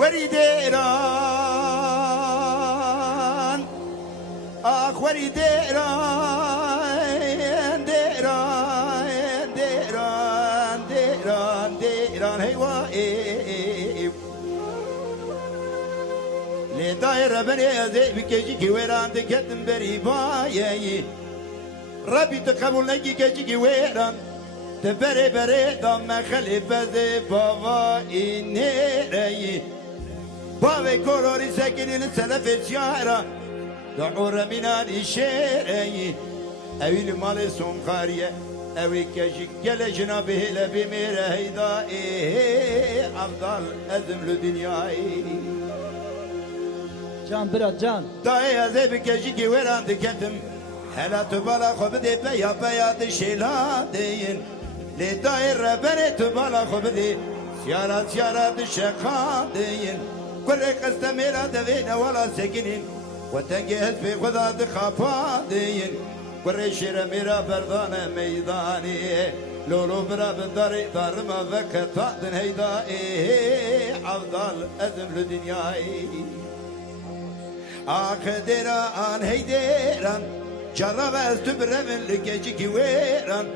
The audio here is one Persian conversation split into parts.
وريد إيران آخ وريد إيران ديران ديران ديران ديران هيوا لداير بني أزي بكيجي كويران دكتن بريبايي ربي تقبل نجي كيجي كويران تبري بري دم خليفة زي بابا إنيري بابي كوروري ساكنين السلف الشعرة دعور من الشيري أوي المال سمخارية أوي كجي كلا جنابه لبي ميرا هيدا أفضل أزم لدنياي جان برا جان داي أزي بكجي كي ويران دكتم هلا تبالا خبدي بيا بيا دشيلا دين لداير بني تبالا خبدي سيارة سيارة دشقا دين كل قصد ميرا دفين ولا سكنين وتنجهز في خدا دخافا دين كل شير ميرا بردان ميداني لولو برا بداري دار ما فكتا دن هيدا أفضل أزم لدنياي آخدران هيدران جرب استبرمن لكجي كويران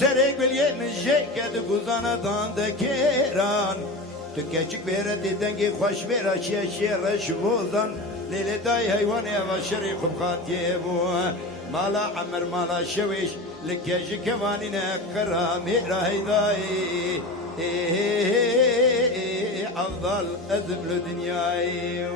سرق باليه من جيكد گوزانا دان دكيران تكجيك بيرد دنگي خوش بيرا شيا رش بوزان ليلة داي هيوان يا شري خبخات يبو مالا عمر مالا شويش لكجي كواني نكرامي راهي داي أفضل أذب لدنياي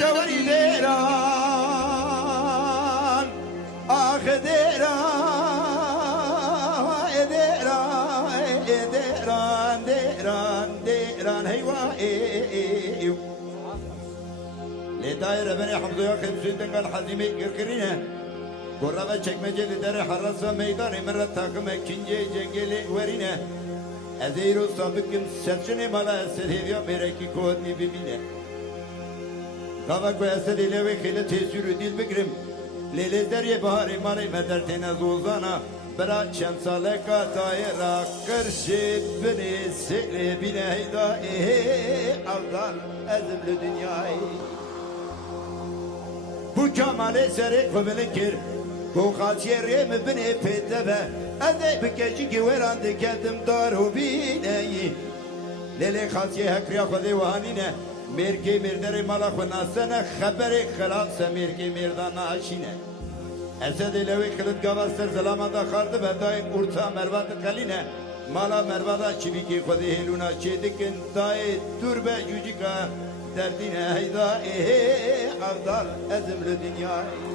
دوري ديران آخ ديران ديران ديران ديران ديران هيوا لداير بني حمزة يا خمسين دنقل حزيمي كركرينه قربة çekmece lideri harrasa meydanı مرة takım ikinci cengeli verine Ezeyru sabıkım serçene mala eser hevya mereki kodni bimine Kavak ve eser ile ve khile tesürü dil bikrim Lele derye bahari mali medertine zozana Bera şemsale katayra kırşı beni sekle bine heyda Avdal ezimli dünyayı Bu kemal eseri kıbılı Bu khatiye mi beni pedebe Ede bikeci ki veran dikedim daru bineyi Lele khatiye hekriya khudi vahanine Mirki mirderi malak ve nasene Khaberi khalaksa mirki mirdan aşine Esed ilevi kılıt gavastır zalamada khardı ve daim urta mervat kaline Mala mervada çiviki khudi heluna çedikin dahi turbe yücika Derdine heyda avdal ezimlü dünyayı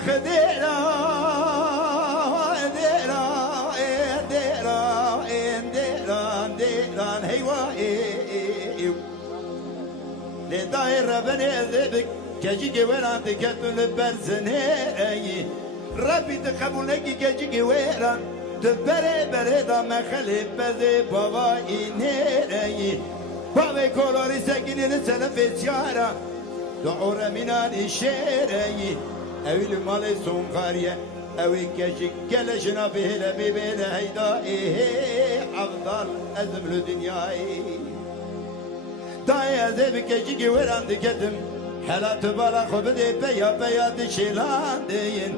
آخ دیرا دیرا دیرا دیران دیران هیوا لداير ربنا ذبك كجي وران تكتل برزنه ربي تقبلك كجي وران تبري بريدا ما خلي بذي بابا إنهي بابي كولوري ساكني لسلف سيارة دعور منان الشيري أوي المالي سونقارية أوي كجي كلشنا به لمي بين هيدائي أفضل أزم لدنياي دايا ذبك جيجي وران دكتم حالات بالا خبدي بيا بيا دشيلان دين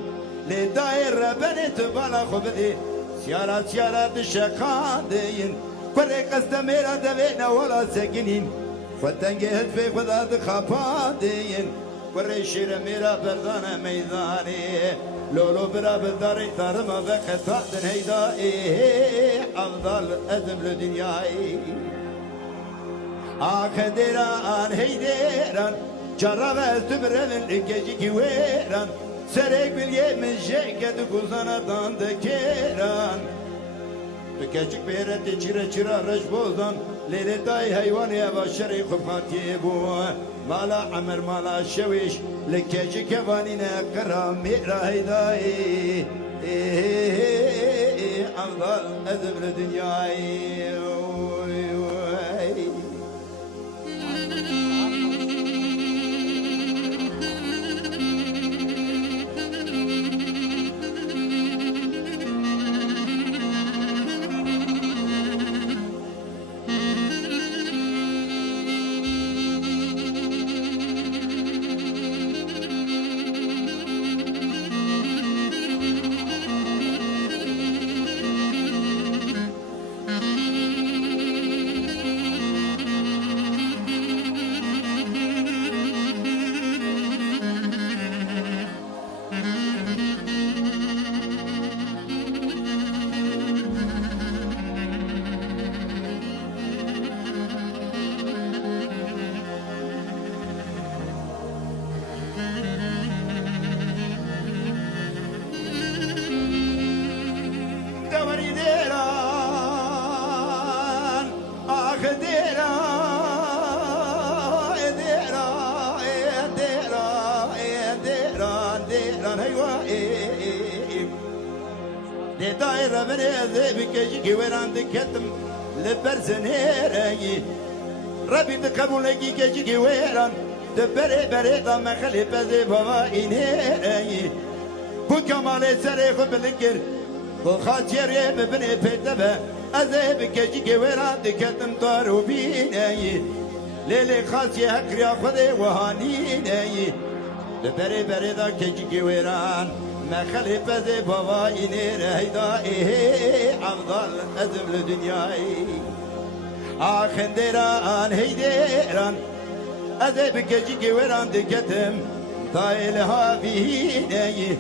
لداير ربني تبالا خبدي سيارات سيارات الشقان دين كوري قصد ميرا دبينا ولا ساكنين فتنجي هدفي خدا دخابان دين كوري شير ميرا بردانا ميداني لولو برا بالداري تارما بخطاء دن هيدائي أفضل أزم لدنياي آخدران هيدران جرب استبرن الكجي كويران سرق باليه من جيكد كوزانا دان دكيران تكجي بيرت چيرا چيرا رش بوزان ليلة داي حيوان يا بشري خفاتي بو مالا عمر مالا شويش لكجي كوانينا كرام ميرا هيداي أفضل أذب لدنياي دايرة من ذيبك يجي وران دكتم لبرزنيري ربي تقبلك يجي وران تبري بريدا ما خلي بذي بابا إنيري بو كمال سريخ بالكر بو خاتير يبني بيتبه أذيبك يجي وران دكتم طارو بيني ليلي خاتي هكريا خذي وهانيني لبري بريدا كيجي وران ما خلي بذي بابا إنير هيدائي أفضل أزم لدنياي آخندران هيديران أذيبك جيكي وران دكتم طايلها فيهيني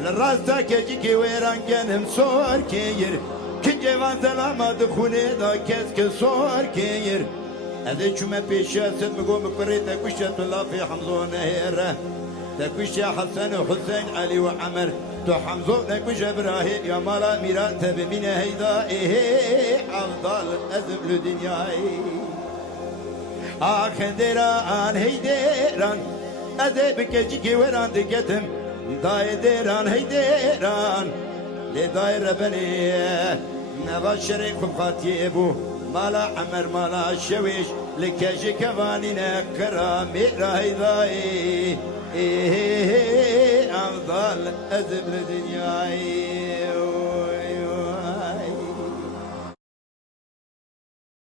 للراستا كجيكي وران كنم صور كير كجيوان سلامة دخوني دا كسك صور كير أذي شما بيشا ست مقوم كريتا كشة الله في حمزون هيره تكوش يا حسن وحسين علي وعمر تو حمزو تكوش ابراهيم يا مالا ميرات بمين هيدائي أفضل أزم لدنياي آخندران هيدران أذيبك جيكي وران دكتم دايدران هيدران لداير ربني نباشري خبخاتي ابو مالا عمر مالا شويش لكجي كفانينا كرامي رايدائي أفضل أزم لدنياي